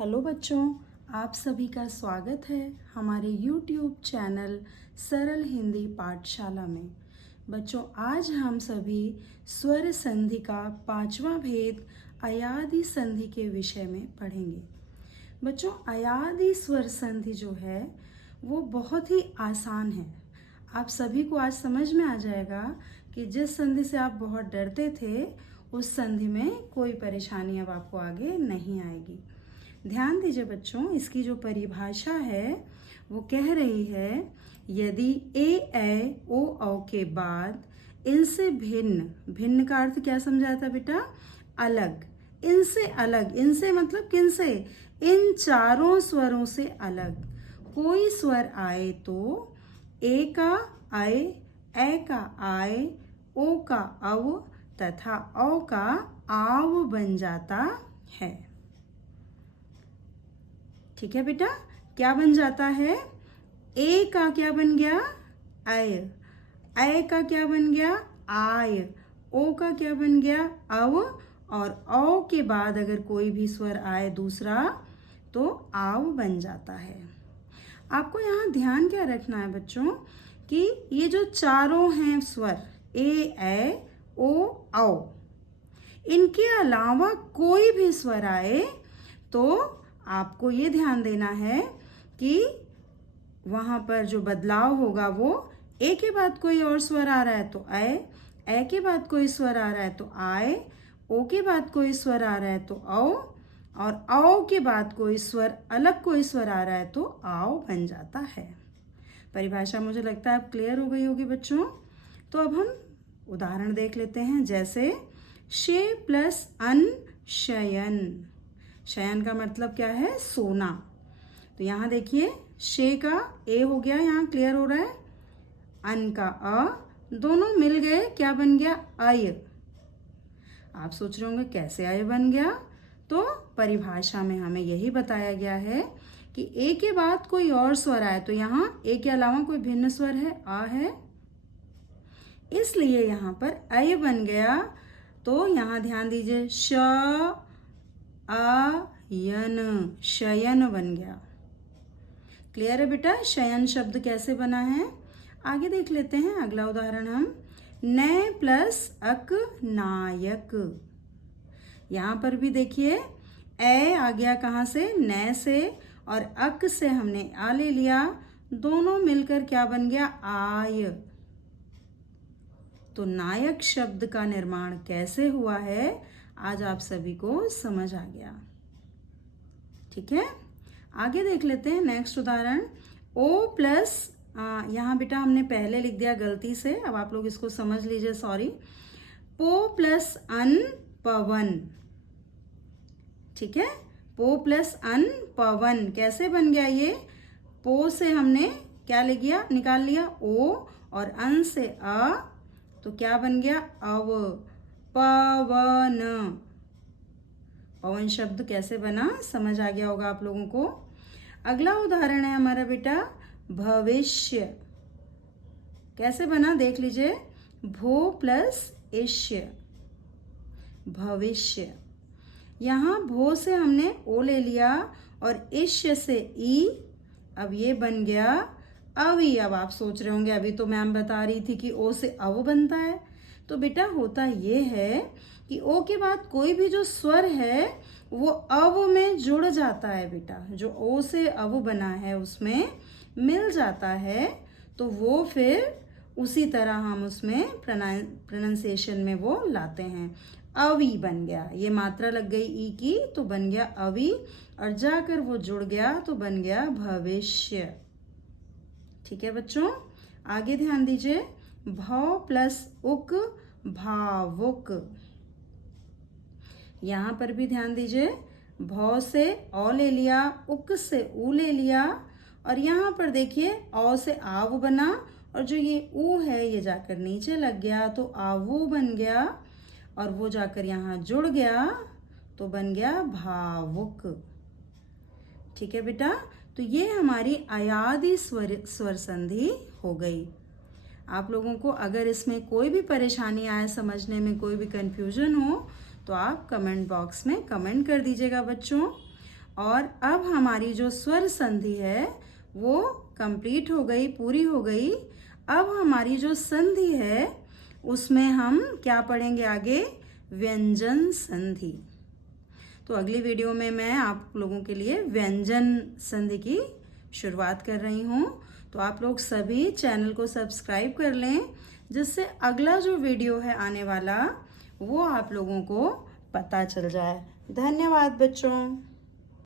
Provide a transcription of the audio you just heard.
Hello बच्चों, आप सभी का स्वागत है हमारे YouTube चैनल सरल हिंदी पाठशाला में। बच्चों, आज हम सभी स्वर संधि का पांचवा भेद अयादि संधि के विषय में पढ़ेंगे। बच्चों, अयादि स्वर संधि जो है वो बहुत ही आसान है। आप सभी को आज समझ में आ जाएगा कि जिस संधि से आप बहुत डरते थे उस संधि में कोई परेशानी अब आपको आगे नहीं आएगी। ध्यान दीजिए बच्चों, इसकी जो परिभाषा है वो कह रही है, यदि ए ओ औ के बाद इनसे भिन्न, भिन्न का अर्थ क्या समझा था बेटा? अलग, इनसे अलग, इनसे मतलब किनसे? इन चारों स्वरों से अलग कोई स्वर आए तो ए का अय, ए का आय, ओ का अव तथा औ का आव बन जाता है। ठीक है बेटा, क्या बन जाता है? ए का क्या बन गया? अय, अय का क्या बन गया? आय, ओ का क्या बन गया? अव, और औ के बाद अगर कोई भी स्वर आए दूसरा तो आव बन जाता है। आपको यहाँ ध्यान क्या रखना है बच्चों कि ये जो चारों हैं स्वर ए ओ औ, इनके अलावा कोई भी स्वर आए तो आपको ये ध्यान देना है कि वहाँ पर जो बदलाव होगा वो ए के बाद कोई और स्वर आ रहा है तो अय, ए के बाद कोई स्वर आ रहा है तो आय, ओ के बाद कोई स्वर आ रहा है तो औ, और औ के बाद कोई स्वर, अलग कोई स्वर आ रहा है तो आव बन जाता है। परिभाषा मुझे लगता है अब क्लियर हो गई होगी बच्चों। तो अब हम उदाहरण देख लेते हैं, जैसे शे प्लस अन शयन। शयन का मतलब क्या है? सोना। तो यहाँ देखिए, शे का ए हो गया, यहाँ क्लियर हो रहा है, अन का अ, दोनों मिल गए, क्या बन गया? अय। आप सोच रहे होंगे कैसे अय बन गया? तो परिभाषा में हमें यही बताया गया है कि ए के बाद कोई और स्वर आए तो यहाँ ए के अलावा कोई भिन्न स्वर है, आ है, इसलिए यहाँ पर अय बन गया। तो यहाँ ध्यान दीजिए, श आयन, शयन बन गया। क्लियर है बेटा शयन शब्द कैसे बना है? आगे देख लेते हैं अगला उदाहरण हम, नय प्लस अक नायक। यहाँ पर भी देखिए, ए आ गया कहाँ से? नय से, और अक से हमने आ ले लिया, दोनों मिलकर क्या बन गया? आय। तो नायक शब्द का निर्माण कैसे हुआ है आज आप सभी को समझ आ गया। ठीक है, आगे देख लेते हैं नेक्स्ट उदाहरण, ओ प्लस, यहाँ बेटा हमने पहले लिख दिया गलती से, अब आप लोग इसको समझ लीजिए, सॉरी। पो प्लस अन पवन। ठीक है, पो प्लस अन पवन कैसे बन गया? ये पो से हमने क्या ले गया? निकाल लिया ओ, और अन से अ, तो क्या बन गया? अव, पवन। पवन शब्द कैसे बना समझ आ गया होगा आप लोगों को। अगला उदाहरण है हमारा बेटा भविष्य। कैसे बना देख लीजिए, भो प्लस इष्य, भविष्य। यहाँ भो से हमने ओ ले लिया और इष्य से ई, अब ये बन गया अवी। अब आप सोच रहे होंगे अभी तो मैम बता रही थी कि ओ से अव बनता है। तो बेटा होता ये है कि ओ के बाद कोई भी जो स्वर है वो अव में जुड़ जाता है बेटा, जो ओ से अव बना है उसमें मिल जाता है, तो वो फिर उसी तरह हम उसमें प्रोनाउंसिएशन में वो लाते हैं। अवी बन गया, ये मात्रा लग गई ई की तो बन गया अवी, और जाकर वो जुड़ गया तो बन गया भविष्य। ठीक है बच्चों, आगे ध्यान दीजिए, भौ प्लस उक भावुक। यहाँ पर भी ध्यान दीजिए, भौ से औ ले लिया, उक से ऊ ले लिया, और यहाँ पर देखिए औ से आव बना, और जो ये ऊ है ये जाकर नीचे लग गया तो आवू बन गया, और वो जाकर यहाँ जुड़ गया तो बन गया भावुक। ठीक है बेटा, तो ये हमारी अयादि स्वर संधि हो गई। आप लोगों को अगर इसमें कोई भी परेशानी आए, समझने में कोई भी कंफ्यूजन हो, तो आप कमेंट बॉक्स में कमेंट कर दीजिएगा बच्चों। और अब हमारी जो स्वर संधि है वो कंप्लीट हो गई, पूरी हो गई। अब हमारी जो संधि है उसमें हम क्या पढ़ेंगे आगे? व्यंजन संधि। तो अगली वीडियो में मैं आप लोगों के लिए व्यंजन संधि की शुरुआत कर रही हूँ। तो आप लोग सभी चैनल को सब्सक्राइब कर लें, जिससे अगला जो वीडियो है आने वाला वो आप लोगों को पता चल जाए। धन्यवाद बच्चों।